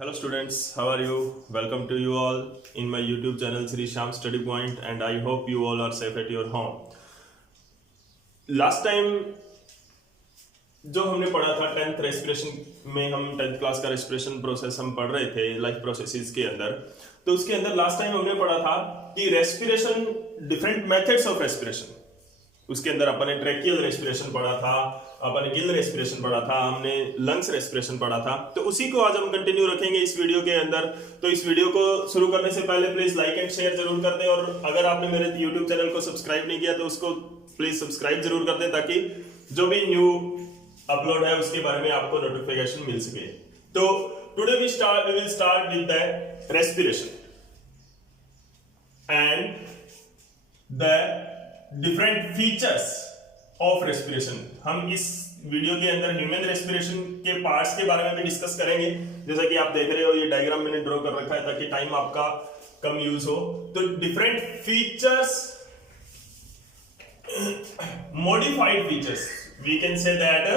Hello students, how are you? Welcome to you all in my YouTube channel Sri Sham Study Point, and I hope you all are safe at your home. Last time जो हमने पढ़ा था 10th respiration में, हम 10th class का respiration process हम पढ़ रहे थे लाइफ प्रोसेसेस के अंदर। तो उसके अंदर लास्ट टाइम हमने पढ़ा था कि respiration, different methods of respiration. उसके अंदर अपन ने ट्रैकियल रेस्पिरेशन पढ़ा था, अपन ने गिल रेस्पिरेशन पढ़ा था, हमने लंग्स रेस्पिरेशन पढ़ा था। तो उसी को आज हम कंटिन्यू रखेंगे इस वीडियो के अंदर। तो इस वीडियो को शुरू करने से पहले प्लीज लाइक एंड शेयर जरूर कर दें, और अगर आपने मेरे यूट्यूब चैनल को सब्सक्राइब नहीं किया तो उसको प्लीज सब्सक्राइब जरूर कर दें, ताकि जो भी न्यू अपलोड है उसके बारे में आपको नोटिफिकेशन मिल सके। तो today we will start with the respiration and the different features of respiration. हम इस वीडियो के अंदर ह्यूमन रेस्पिरेशन के पार्ट्स के बारे में भी डिस्कस करेंगे। जैसा कि आप देख रहे हो, ये डायग्राम मैंने ड्रॉ कर रखा है ताकि टाइम आपका कम यूज हो। तो different features, modified features, we can say that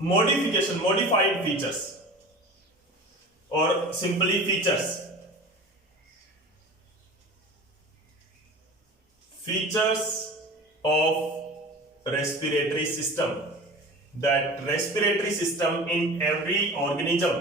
modification, modified features और simply features. Features of respiratory system, that respiratory system in every organism,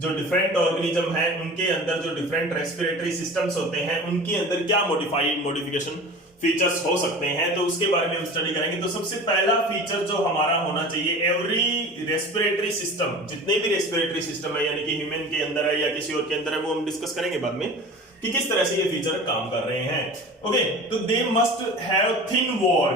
जो डिफरेंट ऑर्गेनिज्म है उनके अंदर जो डिफरेंट रेस्पिरेटरी सिस्टम्स होते हैं उनके अंदर क्या मॉडिफिकेशन फीचर्स हो सकते हैं, तो उसके बारे में हम स्टडी करेंगे। तो सबसे पहला फीचर जो हमारा होना चाहिए, एवरी रेस्पिरेटरी सिस्टम, जितने भी रेस्पिरेटरी सिस्टम है यानी कि ह्यूमन के अंदर है या किसी और के अंदर है, वो हम डिस्कस करेंगे बाद में कि किस तरह से ये फीचर काम कर रहे हैं। ओके, तो they must have thin wall,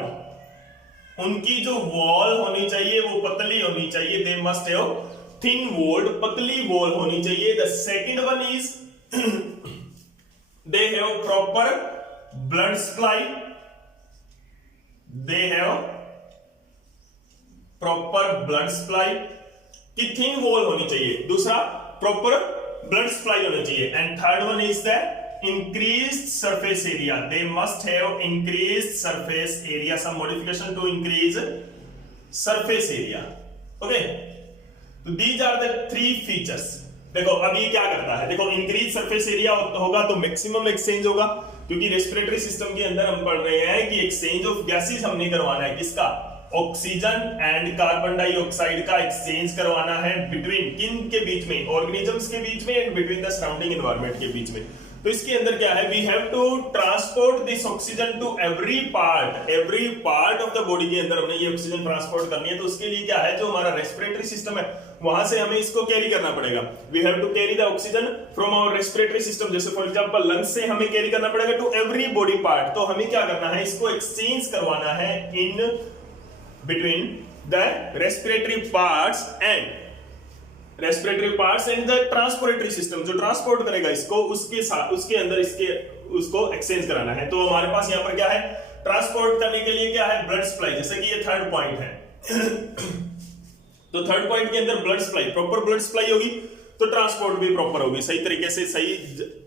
उनकी जो वॉल होनी चाहिए वो पतली होनी चाहिए। They must have thin wall, पतली वॉल होनी चाहिए। The second one is they have proper blood supply, they have proper blood supply की थिन वॉल होनी चाहिए। दूसरा, प्रॉपर ब्लड सप्लाई होनी चाहिए। And third one is the increased surface area, they must have increased surface area, some modification to increase surface area. Okay, तो these are the three features. देखो अब ये क्या करता है, देखो इंक्रीज सरफेस एरिया होगा तो मैक्सिमम एक्सचेंज होगा, क्योंकि रेस्पिरेटरी सिस्टम के अंदर हम पढ़ रहे हैं कि एक्सचेंज ऑफ गैसेस हमने करवाना है। किसका? ऑक्सीजन एंड कार्बन डाइऑक्साइड का एक्सचेंज करवाना है बिटवीन किन के बीच में, ऑर्गेनिजम्स के बीच में and between the surrounding environment के बीच में। तो इसके अंदर क्या है, we have to transport this oxygen to every part of the body के अंदर हमने ये ऑक्सीजन ट्रांसपोर्ट करनी है। तो उसके लिए क्या है, जो हमारा रेस्पिरेटरी सिस्टम है वहां से हमें इसको कैरी करना पड़ेगा। We have to carry the oxygen from our respiratory system, जैसे फॉर एग्जांपल लंग्स से हमें कैरी करना पड़ेगा टू एवरी बॉडी पार्ट। तो हमें क्या करना है, इसको एक्सचेंज करवाना है in between the respiratory parts and the transportary system, जो ट्रांसपोर्ट करेगा इसको, उसके साथ उसके अंदर उसको एक्सचेंज कराना है। तो हमारे पास यहाँ पर क्या है, ट्रांसपोर्ट करने के लिए क्या है, ब्लड सप्लाई, जैसे कि ये थर्ड पॉइंट है। तो थर्ड पॉइंट के अंदर blood supply, proper blood supply होगी तो ट्रांसपोर्ट भी प्रॉपर होगी, सही तरीके से, सही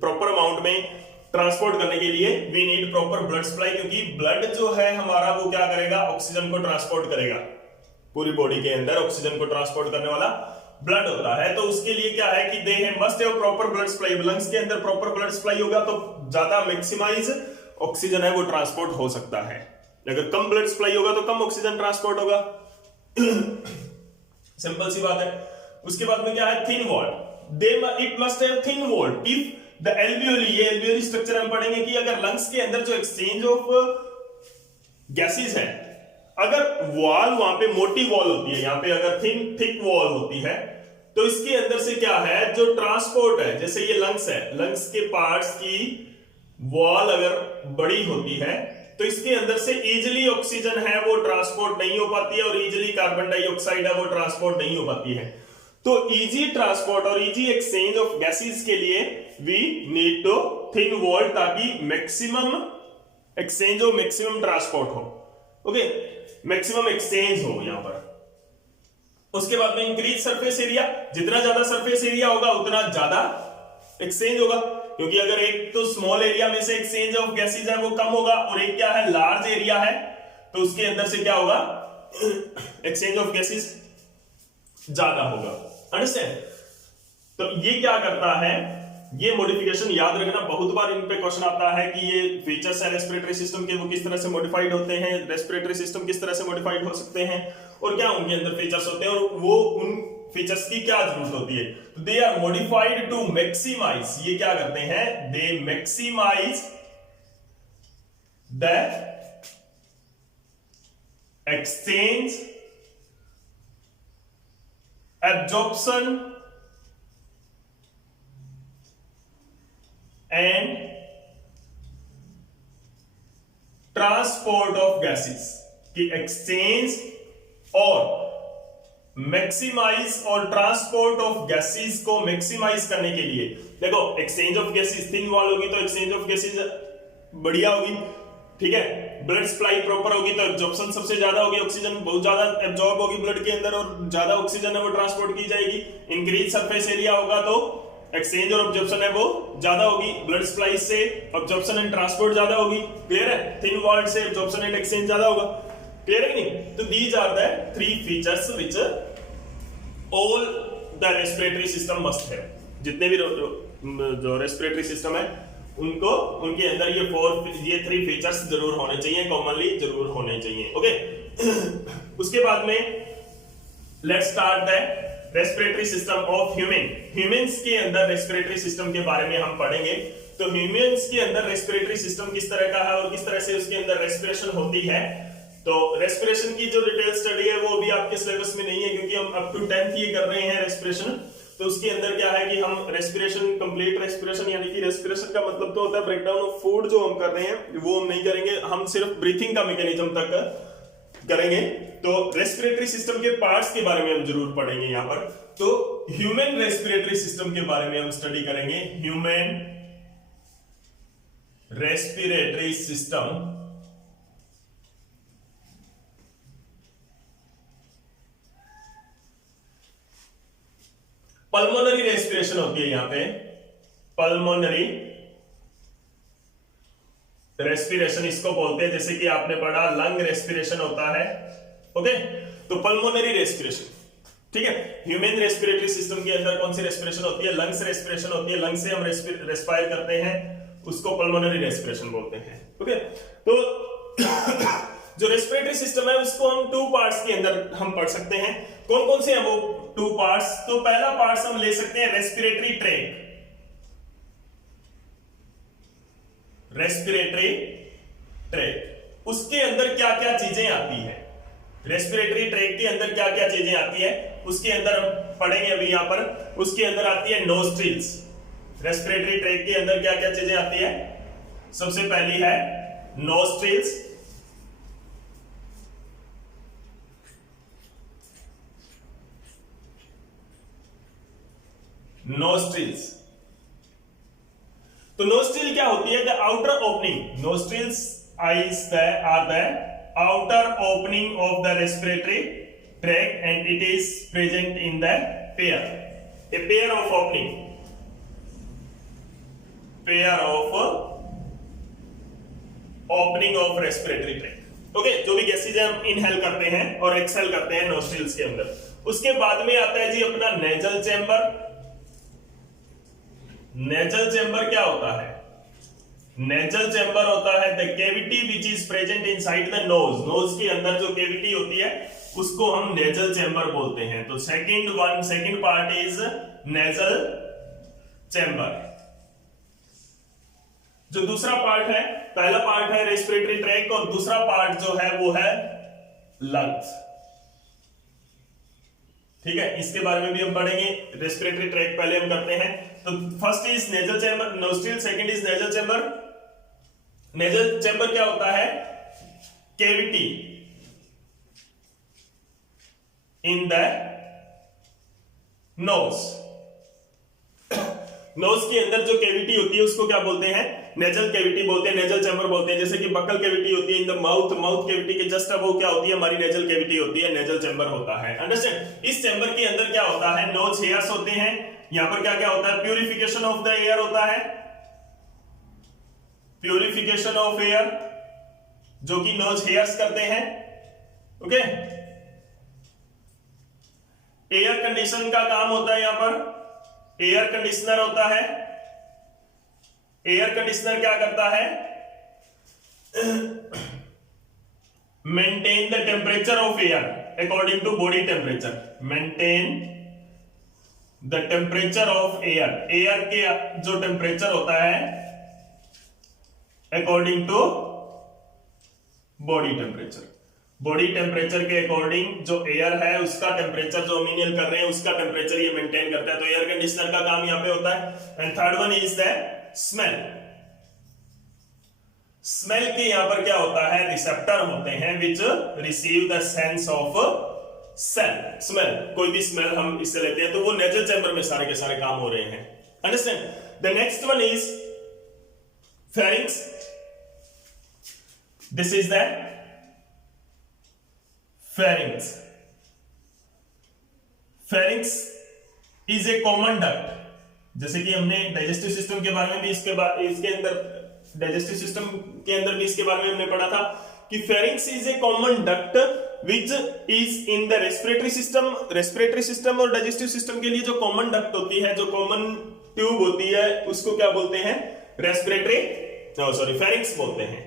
प्रॉपर अमाउंट में ट्रांसपोर्ट करने के लिए we need proper blood supply, क्योंकि ब्लड जो है हमारा वो क्या करेगा, ऑक्सीजन को ट्रांसपोर्ट करेगा। पूरी बॉडी के अंदर ऑक्सीजन को ट्रांसपोर्ट करने वाला ब्लड होता है। तो उसके लिए क्या है कि they must have proper blood supply. Lungs के अंदर प्रॉपर ब्लड सप्लाई होगा तो ज्यादा मैक्सिमाइज ऑक्सीजन है वो ट्रांसपोर्ट हो सकता है। अगर कम ब्लड सप्लाई होगा तो कम ऑक्सीजन ट्रांसपोर्ट होगा। सिंपल सी बात है। उसके बाद में क्या है, thin wall, it must have thin wall. If the alveoli, ये एल्वियोली स्ट्रक्चर हम पढ़ेंगे कि अगर लंग्स के अंदर जो एक्सचेंज ऑफ गैसेस है, अगर वॉल वहां पे मोटी वॉल होती है, यहां पे अगर थिक वॉल होती है, तो इसके अंदर से क्या है, जो ट्रांसपोर्ट है, जैसे ये लंग्स है, लंग्स के पार्ट्स की वॉल अगर बड़ी होती है तो इसके अंदर से इजीली ऑक्सीजन है वो ट्रांसपोर्ट नहीं हो पाती है, और इजीली कार्बन डाइऑक्साइड है वो ट्रांसपोर्ट नहीं हो पाती है। तो इजी ट्रांसपोर्ट और इजी एक्सचेंज ऑफ गैसेस के लिए we need to thin wall, ताकि मैक्सिमम एक्सचेंज हो, मैक्सिमम ट्रांसपोर्ट हो। ओके, मैक्सिमम एक्सचेंज हो यहां पर। उसके बाद में इंक्रीज सरफेस एरिया, जितना ज्यादा सरफेस एरिया होगा उतना ज्यादा एक्सचेंज होगा, क्योंकि अगर एक तो स्मॉल एरिया में से एक्सचेंज ऑफ गैसेस है वो कम होगा, और एक क्या है, लार्ज एरिया है, तो उसके अंदर से क्या होगा, एक्सचेंज ऑफ गैसेस ज्यादा होगा। अंडरस्टैंड? तो ये क्या करता है, ये मॉडिफिकेशन याद रखना, बहुत बार इन पे क्वेश्चन आता है कि ये फीचर्स है रेस्पिरेटरी सिस्टम के, वो किस तरह से मॉडिफाइड होते हैं, रेस्पिरेटरी सिस्टम किस तरह से मॉडिफाइड हो सकते हैं, और क्या उनके अंदर फीचर्स होते हैं, और वो उन फीचर्स की क्या जरूरत होती है। तो they are modified to maximise, ये क्या करते हैं, they maximise the exchange, absorption and transport of gases की एक्सचेंज और मैक्सिमाइज और ट्रांसपोर्ट ऑफ गैसेस को मैक्सिमाइज करने के लिए, देखो exchange of gases thin wall होगी तो एक्सचेंज ऑफ गैसेस बढ़िया होगी, ठीक है, ब्लड सप्लाई प्रॉपर होगी तो एब्जॉर्प्शन सबसे ज्यादा होगी, ऑक्सीजन बहुत ज्यादा एब्जॉर्ब होगी ब्लड के अंदर और ज्यादा ऑक्सीजन है वो ट्रांसपोर्ट की जाएगी, इंक्रीज सरफेस एरिया होगा तो एक्सचेंज और ऑब्जॉर्प्शन है वो ज्यादा होगी, ब्लड सप्लाई से ऑब्जॉर्प्शन एंड ट्रांसपोर्ट ज्यादा होगी, क्लियर है, थिन वॉल्ड से ऑब्जॉर्प्शन एंड एक्सचेंज ज्यादा होगा, क्लियर है कि नहीं। तो these are the three features which all the respiratory system must have, जितने भी जो रेस्पिरेटरी सिस्टम है उनको, उनके अंदर ये थ्री फीचर्स जरूर होने चाहिए, कॉमनली जरूर होने चाहिए, ओके। उसके बाद में let's start the respiratory system of humans के अंदर रेस्पिरेटरी सिस्टम के बारे में हम पढ़ेंगे। तो ह्यूमंस के अंदर रेस्पिरेटरी सिस्टम किस तरह का है और किस तरह से उसके अंदर रेस्पिरेशन होती है। तो रेस्पिरेशन की जो डिटेल स्टडी है वो अभी आपके सिलेबस में नहीं है, क्योंकि हम अप टू 10th ये कर रहे हैं रेस्पिरेशन। तो उसके अंदर क्या है कि हम रेस्पिरेशन, कंप्लीट रेस्पिरेशन, यानी कि रेस्पिरेशन का मतलब तो होता है ब्रेकडाउन ऑफ फूड, जो हम कर रहे हैं वो हम नहीं करेंगे, हम सिर्फ ब्रीथिंग का मैकेनिज्म तक करेंगे। तो रेस्पिरेटरी सिस्टम के पार्ट्स के बारे में हम जरूर पढ़ेंगे यहां पर। तो ह्यूमन रेस्पिरेटरी सिस्टम के बारे में हम स्टडी करेंगे, human respiratory system. Pulmonary respiration होती है यहां पे, पल्मोनरी रेस्पिरेशन इसको बोलते हैं, जैसे कि आपने पढ़ा लंग रेस्पिरेशन होता है, ओके। तो पल्मोनरी रेस्पिरेशन, ठीक है। ह्यूमन रेस्पिरेटरी सिस्टम के अंदर कौन सी रेस्पिरेशन होती है, लंग्स रेस्पिरेशन होती है, लंग्स से हम रेस्पायर करते हैं, उसको पल्मोनरी रेस्पिरेशन बोलते हैं, ओके। तो जो रेस्पिरेटरी सिस्टम है उसको हम टू पार्ट्स के अंदर हम पढ़ सकते हैं। कौन कौन से हैं वो टू पार्ट्स? तो पहला पार्ट हम ले सकते हैं रेस्पिरेटरी ट्रैक, रेस्पिरेटरी ट्रैक, उसके अंदर क्या क्या चीजें आती है, रेस्पिरेटरी ट्रैक के अंदर क्या क्या चीजें आती है उसके अंदर हम पढ़ेंगे अभी यहां पर। उसके अंदर आती है नोस्ट्रिल्स, रेस्पिरेटरी ट्रैक के अंदर क्या क्या चीजें आती है, सबसे पहली है नोस्ट्रिल्स, नोस्ट्रिल्स। तो नोस्ट्रिल क्या होती है, the outer opening, nostrils are the outer opening of the respiratory tract and it is present in the pair, a pair of opening, pair of opening of respiratory tract, okay. जो भी gases हम inhale करते हैं और exhale करते हैं nostrils के अंदर। उसके बाद में आता है जी अपना नेजल चैम्बर। नेजल चैम्बर क्या होता है, नेजल चैम्बर होता है the cavity which is present inside the nose, nose के अंदर जो कैविटी होती है उसको हम नेजल चैम्बर बोलते हैं। तो second part is nasal chamber. जो दूसरा पार्ट है, पहला पार्ट है रेस्पिरेटरी ट्रैक और दूसरा पार्ट जो है वो है लंग्स, ठीक है। इसके बारे में भी हम पढ़ेंगे। रेस्पिरेटरी ट्रैक पहले हम करते हैं। तो first is nasal chamber, nostril, second is nasal chamber. Nasal chamber क्या होता है, cavity in the nose, nose के अंदर जो कैविटी होती है उसको क्या बोलते हैं, नेजल कैविटी बोलते हैं, नेजल चैम्बर बोलते हैं। जैसे कि बकल कैविटी होती है in the mouth, mouth cavity के जस्ट अब वो क्या होती है, हमारी नेजल कैविटी होती है, नेजल चैम्बर होता है, अंडरस्टैंड। इस चैम्बर के अंदर क्या होता है, नोज हेयर्स होते हैं। यहां पर क्या क्या होता है, प्यूरिफिकेशन ऑफ द एयर होता है, प्यूरिफिकेशन ऑफ एयर जो कि नोज हेयर्स करते हैं, ओके। एयर कंडीशन का काम होता है यहां पर, एयर कंडीशनर होता है। एयर कंडीशनर क्या करता है? Maintain the temperature of air according to body temperature. Maintain the temperature of air, air के जो टेम्परेचर होता है according to body temperature. Body temperature के अकॉर्डिंग जो एयर है उसका टेम्परेचर, जो हम इनहेल कर रहे हैं उसका टेम्परेचर ये मेंटेन करता है। तो एयर कंडीशनर का काम यहां पे होता है। And third one is the smell. Smell के यहां पर क्या होता है? रिसेप्टर होते हैं which receive the sense of smell. कोई भी स्मेल हम इससे लेते हैं तो वो नेजल चैम्बर में सारे के सारे काम हो रहे हैं। Understand? The next one is pharynx. This is the pharynx. Pharynx is a common duct. जैसे कि हमने डाइजेस्टिव सिस्टम के बारे में भी इसके अंदर डाइजेस्टिव सिस्टम के अंदर भी इसके बारे में हमने पढ़ा था कि pharynx is a common duct which is in the respiratory system. Respiratory system और डाइजेस्टिव सिस्टम के लिए जो कॉमन डक्ट होती है, जो कॉमन ट्यूब होती है, उसको क्या बोलते हैं? रेस्पिरेटरी फेरिंक्स बोलते हैं।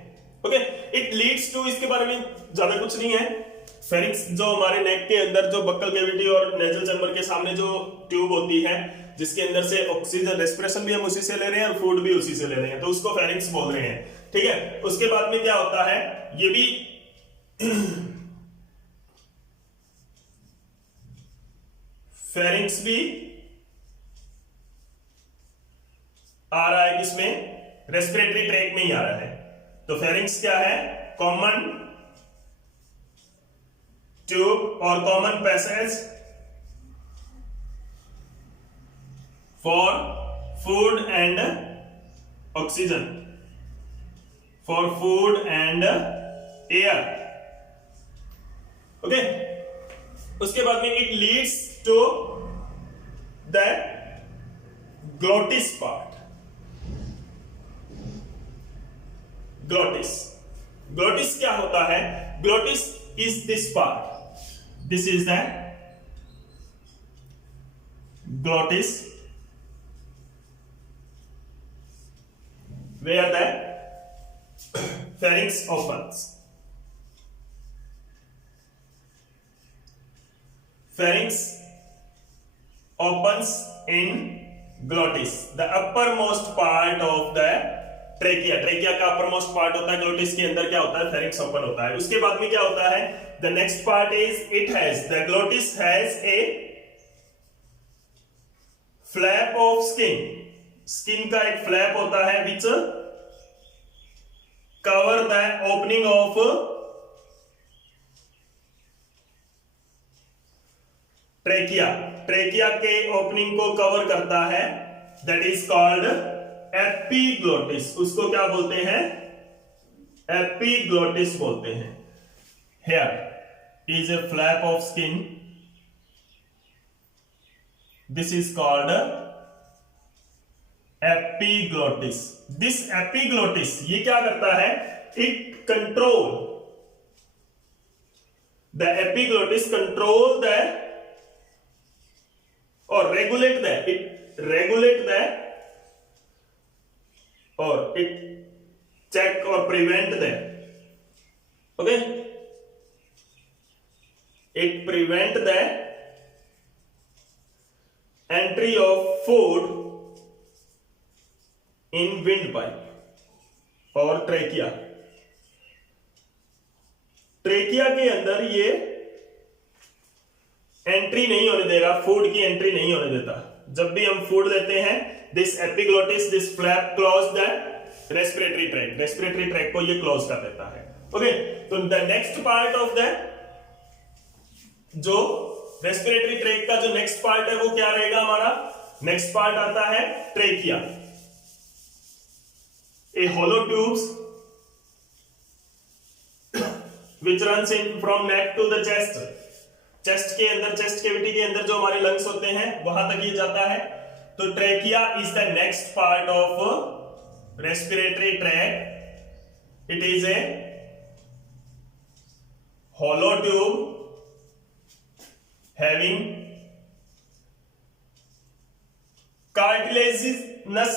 ओके, इट लीड्स टू, इसके बारे में ज्यादा कुछ नहीं है। फेरिंक्स जो हमारे नेक के अंदर जो बक्कल कैविटी और नेजल चैम्बर के सामने जो ट्यूब होती है जिसके अंदर से ऑक्सीजन, रेस्पिरेशन भी हम उसी से ले रहे हैं और फूड भी उसी से ले रहे हैं, तो उसको फेरिंक्स बोल रहे हैं। ठीक है, उसके बाद में क्या होता है? ये भी फेरिंक्स भी आ रहा है किसमें? रेस्पिरेटरी ट्रैक में ही आ रहा है। तो फेरिंक्स क्या है? कॉमन ट्यूब और common passage for food and oxygen, for food and air. Okay, उसके बाद में it leads to the glottis part. Glottis, glottis क्या होता है? Glottis is this part. This is the glottis, where the pharynx opens. Pharynx opens in glottis, the uppermost part of the trachea. Trachea का upper most part होता है, glottis के अंदर क्या होता है? फेरिंक्स ओपन होता है। उसके बाद में क्या होता है? The next part is it has, the glottis has a flap of skin. Skin का एक फ्लैप होता है which cover the opening of trachea. Trachea के ओपनिंग को कवर करता है, दैट इज कॉल्ड एपिग्लोटिस। उसको क्या बोलते हैं? एपिग्लोटिस बोलते हैं। Here is a flap of skin. This is called epiglottis. This epiglottis ये क्या करता है? It control, the epiglottis control the or regulate the, it regulate the or it check or prevent them. Okay, it prevent the entry of food in windpipe और trachea. Trachea के अंदर ये entry नहीं होने दे रहा, फूड की entry नहीं होने देता। जब भी हम फूड देते हैं, this epiglottis, this flap close the respiratory tract. Respiratory tract को ये क्लोज कर देता है। ओके, तो the next part of the जो रेस्पिरेटरी ट्रैक का जो नेक्स्ट पार्ट है वो क्या रहेगा हमारा? नेक्स्ट पार्ट आता है trachea. A hollow tubes which runs in from neck to the chest. Chest के अंदर, चेस्ट कैविटी के अंदर जो हमारे लंग्स होते हैं वहां तक ये जाता है। तो trachea is the next part of respiratory tract. It is a hollow tube having cartilaginous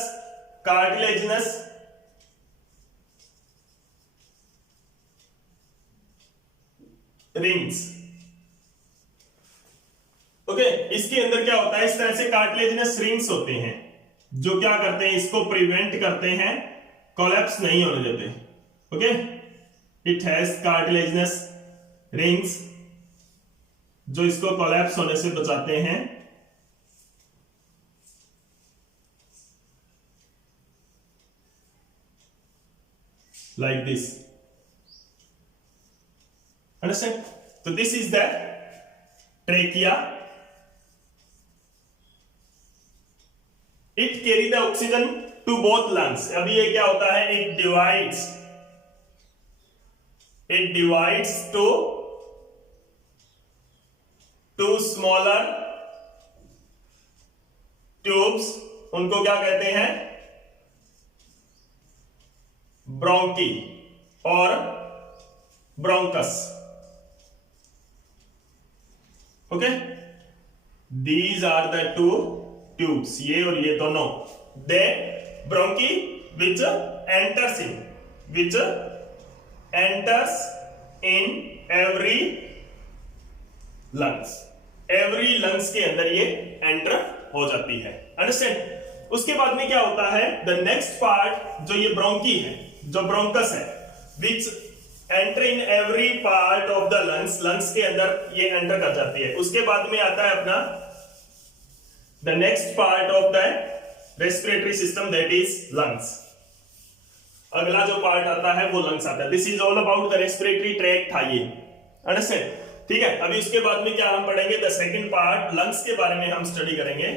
rings. Okay, इसके अंदर क्या होता है, इस तरह से कार्टिलेजिनस रिंग्स होते हैं जो क्या करते हैं, इसको प्रिवेंट करते हैं, कोलैप्स नहीं होने देते। Okay, it has cartilaginous rings जो इसको कोलैप्स होने से बचाते हैं। Like this, understand? तो this is the trachea. It carry the oxygen to both lungs. अभी ये क्या होता है, it divides to two smaller tubes, उनको क्या कहते हैं, ब्रोंकी और bronchus. Okay, these are the two tubes, ये और ये दोनों। They bronchi which enters in every lungs, every lungs के अंदर ये एंटर हो जाती है। अंडरस्टैंड? उसके बाद में क्या होता है, द नेक्स्ट पार्ट जो ये ब्रोंकी है, जो ब्रोंकस है, विच enter in every part of the lungs, lungs के अंदर ये एंटर कर जाती है। उसके बाद में आता है अपना the next part of the respiratory system, that is lungs. अगला जो पार्ट आता है वो लंग्स आता है। This is all about the respiratory tract था ये, अंडरस्टैंड? ठीक है, अभी उसके बाद में क्या हम पढ़ेंगे, द सेकंड पार्ट, लंग्स के बारे में हम स्टडी करेंगे।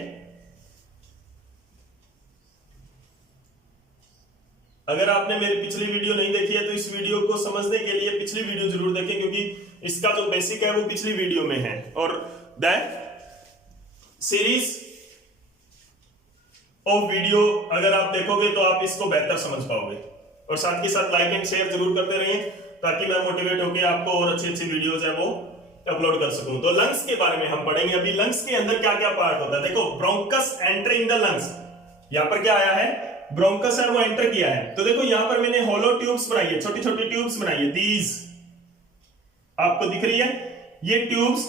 अगर आपने मेरी पिछली वीडियो नहीं देखी है तो इस वीडियो को समझने के लिए पिछली वीडियो जरूर देखें, क्योंकि इसका जो बेसिक है वो पिछली वीडियो में है। और द सीरीज ऑफ वीडियो अगर आप देखोगे तो आप इसको बेहतर समझ पाओगे। और साथ के साथ लाइक एंड शेयर जरूर करते रहिए ताकि मैं मोटिवेट होकर आपको और अच्छी अच्छी वीडियोस है वो अपलोड कर सकूं। तो लंग्स के बारे में हम पढ़ेंगे अभी। लंग्स के अंदर क्या क्या पार्ट होता है, देखो, ब्रोंकस एंटरिंग द लंग्स, यहां पर क्या आया है, ब्रोंकस है वो एंटर किया है। तो देखो यहां पर मैंने होलो ट्यूब्स बनाई है, छोटी छोटी ट्यूब्स बनाई है, दीज आपको दिख रही है ये ट्यूब्स।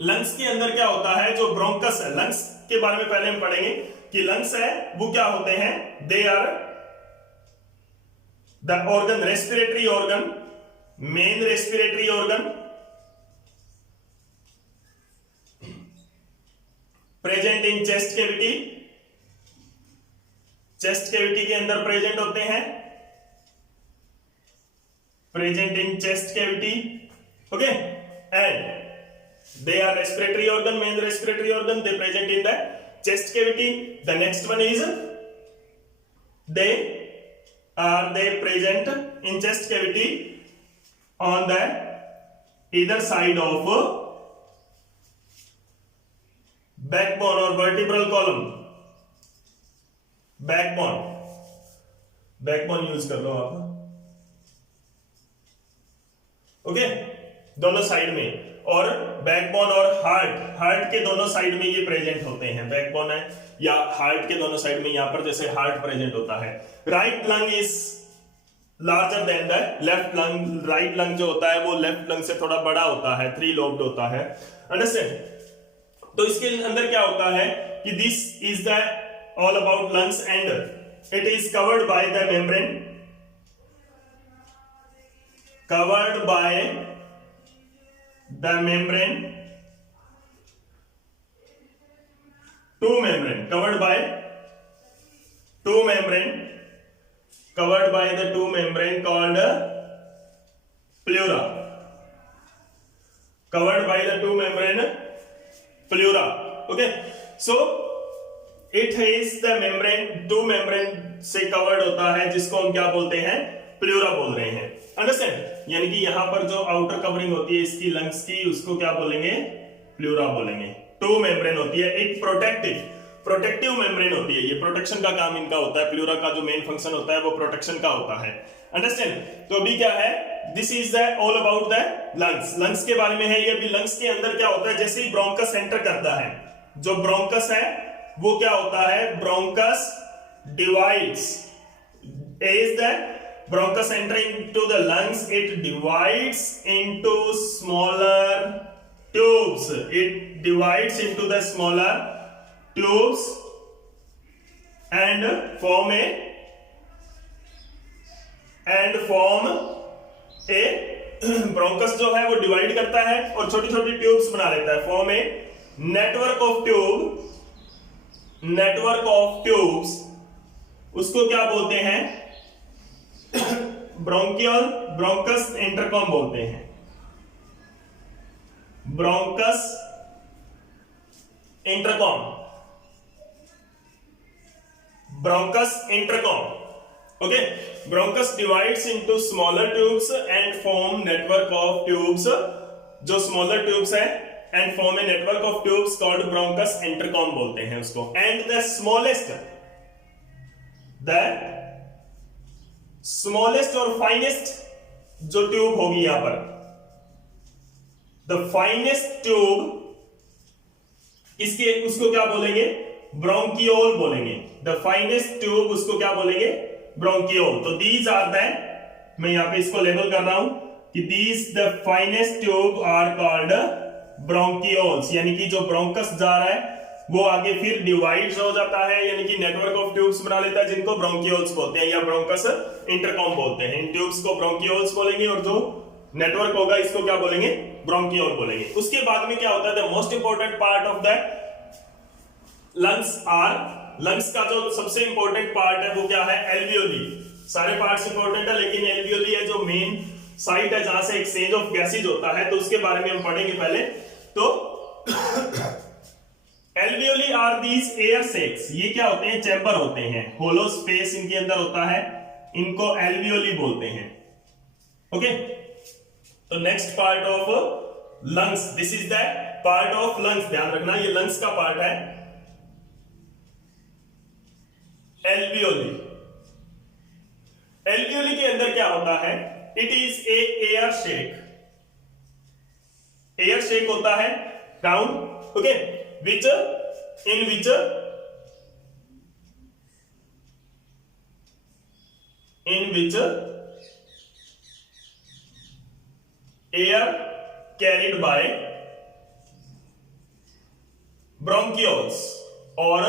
लंग्स के अंदर क्या होता है, जो ब्रोंकस है, लंग्स के बारे में पहले हम पढ़ेंगे कि लंग्स है वो क्या होते हैं, they are the organ, respiratory organ, main respiratory organ present in chest cavity, chest cavity के अंदर प्रेजेंट होते हैं, present in chest cavity. Okay, and they are respiratory organ, main respiratory organ, they present in the chest cavity. The next one is they present in chest cavity on the either side of backbone or vertebral column, backbone use कर लो आप। Okay, दोनों side में, और backbone और heart के दोनों side में ये प्रेजेंट होते हैं। बैकबोन है या हार्ट के दोनों साइड में, यहां पर जैसे हार्ट प्रेजेंट होता है। Right lung is larger than the left lung, right lung जो होता है वो लेफ्ट लंग से थोड़ा बड़ा होता है, 3 लोब्ड होता है, अंडरस्टैंड? तो इसके अंदर क्या होता है कि this is the all about lungs and it is covered by the membrane, covered by the membrane, covered by the two membrane called pleura, covered by the two membrane pleura. Okay, so it is the membrane, two membrane से covered होता है, जिसको हम क्या बोलते हैं, प्ल्यूरा बोल रहे हैं, अंडरस्टैंड? यानी कि यहां पर जो आउटर कवरिंग होती है इसकी लंग्स की, उसको क्या बोलेंगे, प्ल्यूरा बोलेंगे। टू मेम्ब्रेन होती है, एक प्रोटेक्टिव मेम्ब्रेन होती है, ये प्रोटेक्शन का काम इनका होता है। प्ल्यूरा का जो मेन फंक्शन होता है वो प्रोटेक्शन का होता है, अंडरस्टैंड? तो अभी क्या है, this is the all about the lungs, lungs के बारे में है ये। अभी लंग्स के अंदर क्या होता है, जैसे ही ब्रोंकस एंटर करता है, जो ब्रोंकस है वो क्या होता है, bronchus divides as the bronchus entering into the lungs, it divides into smaller tubes. It divides into the smaller tubes and form a bronchus जो है वो डिवाइड करता है और छोटी छोटी ट्यूब्स बना लेता है, form a network of tubes. उसको क्या बोलते हैं, ब्रोंकस इंटरकॉम बोलते हैं, bronchus intercom. Okay, bronchus divides into smaller tubes and form network of tubes, जो स्मॉलर ट्यूब्स है and form a network of tubes called bronchus intercom बोलते हैं उसको। एंड द स्मॉलेस्ट और फाइनेस्ट जो ट्यूब होगी यहां पर, द फाइनेस्ट ट्यूब, इसके उसको क्या बोलेंगे, ब्रोंकियोल बोलेंगे। द फाइनेस्ट ट्यूब उसको क्या बोलेंगे, ब्रोंकियोल। तो दीज आर द, मैं यहां पे इसको लेबल कर रहा हूं कि these the finest tube are called bronchioles, यानी कि जो ब्रोंकस जा रहा है वो आगे फिर डिवाइड हो जाता है, यानी कि नेटवर्क ऑफ ट्यूब्स बना लेता है, जिनको ब्रोंकियोल्स बोलते हैं या ब्रोंकस इंटरकॉम बोलते हैं। इन ट्यूब्स को ब्रोंकियोल्स बोलेंगे और जो नेटवर्क होगा इसको क्या बोलेंगे, ब्रोंकियोल बोलेंगे। उसके बाद में क्या होता है, the most important part of the lungs का जो सबसे इंपॉर्टेंट पार्ट है वो क्या है, एल्वियोली। सारे पार्ट्स इंपॉर्टेंट है लेकिन एल्वियोली है जो मेन साइट है जहां से एक्सचेंज ऑफ गैसेज होता है, तो उसके बारे में हम पढ़ेंगे पहले। तो alveoli are these air sacs, ये क्या होते हैं, चैम्बर होते हैं, होलो स्पेस इनके अंदर होता है, इनको एल्वियोली बोलते हैं। ओके, तो next part of lungs, this is the part of lungs, ध्यान रखना ये लंग्स का पार्ट है, एल्वियोली। एल्वियोली के अंदर क्या होता है, it is a air shake होता है down, okay, which in which air carried by bronchioles, और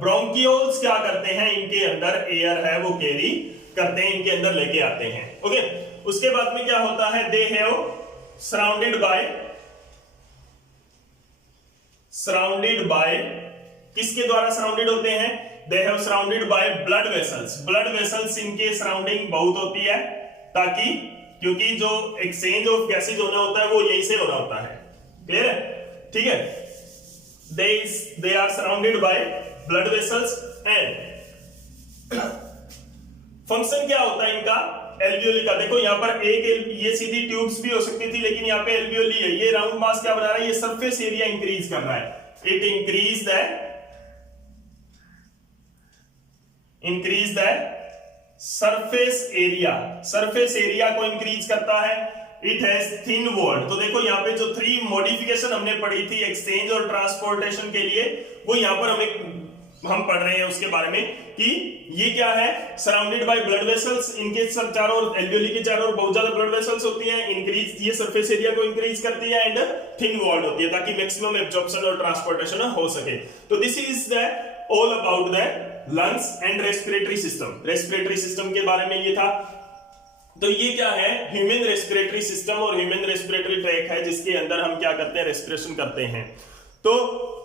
ब्रोंकियोल्स क्या करते हैं, इनके अंदर एयर है वो कैरी करते हैं, इनके अंदर लेके आते हैं। ओके, उसके बाद में क्या होता है, दे हैव सराउंडेड बाय किसके द्वारा सराउंडेड होते हैं, they have surrounded by blood vessels इनके सराउंडिंग बहुत होती है, ताकि क्योंकि जो एक्सचेंज ऑफ गैसेज होना होता है वो यहीं से होना होता है, क्लियर है, ठीक है। They are surrounded by blood vessels and function क्या होता है इनका, एल्वियोली का। देखो यहां पर एक ये सीधी ट्यूब्स भी हो सकती थी, लेकिन यहां पे एल्वियोली है, ये राउंड मास क्या बना रहा है, ये सरफेस एरिया इंक्रीज कर रहा है, it increase the surface area को इंक्रीज करता है। इट हैज थिन वॉल, तो देखो यहाँ पे जो 3 मॉडिफिकेशन हमने पढ़ी थी एक्सचेंज और ट्रांसपोर्टेशन के लिए, वो यहाँ पर हम पढ़ रहे हैं उसके बारे में कि ये क्या है, सराउंडेड बाय ब्लड वेसल्स, इनके चारों ओर, एल्वियोली के चारों ओर बहुत ज्यादा ब्लड वेसल्स होती हैं, इंक्रीज, ये सरफेस एरिया को इंक्रीज करती है, एंड थिन वॉल्ड होती है ताकि मैक्सिमम एब्जॉर्प्शन और ट्रांसपोर्टेशन हो सके। तो this is the all about the lungs and respiratory system के बारे में ये था। तो ये क्या है, ह्यूमन रेस्पिरेटरी सिस्टम और ह्यूमन रेस्पिरेटरी ट्रैक है, जिसके अंदर हम क्या करते हैं, रेस्पिरेशन करते हैं। तो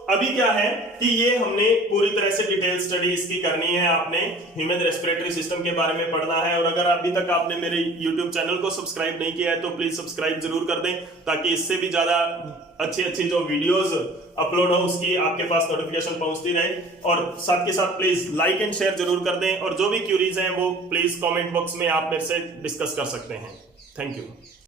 अभी क्या है कि ये हमने पूरी तरह से डिटेल स्टडी इसकी करनी है, आपने ह्यूमन रेस्पिरेटरी सिस्टम के बारे में पढ़ना है, और अगर अभी तक आपने मेरे YouTube चैनल को सब्सक्राइब नहीं किया है तो प्लीज सब्सक्राइब जरूर कर दें, ताकि इससे भी ज्यादा अच्छी जो वीडियोस अपलोड हो उसकी आपके पास नोटिफिकेशन पहुंचती रहे। और साथ के साथ प्लीज लाइक एंड शेयर जरूर कर दें, और जो भी क्यूरीज हैं वो प्लीज कॉमेंट बॉक्स में आप मेरे से डिस्कस कर सकते हैं। Thank you.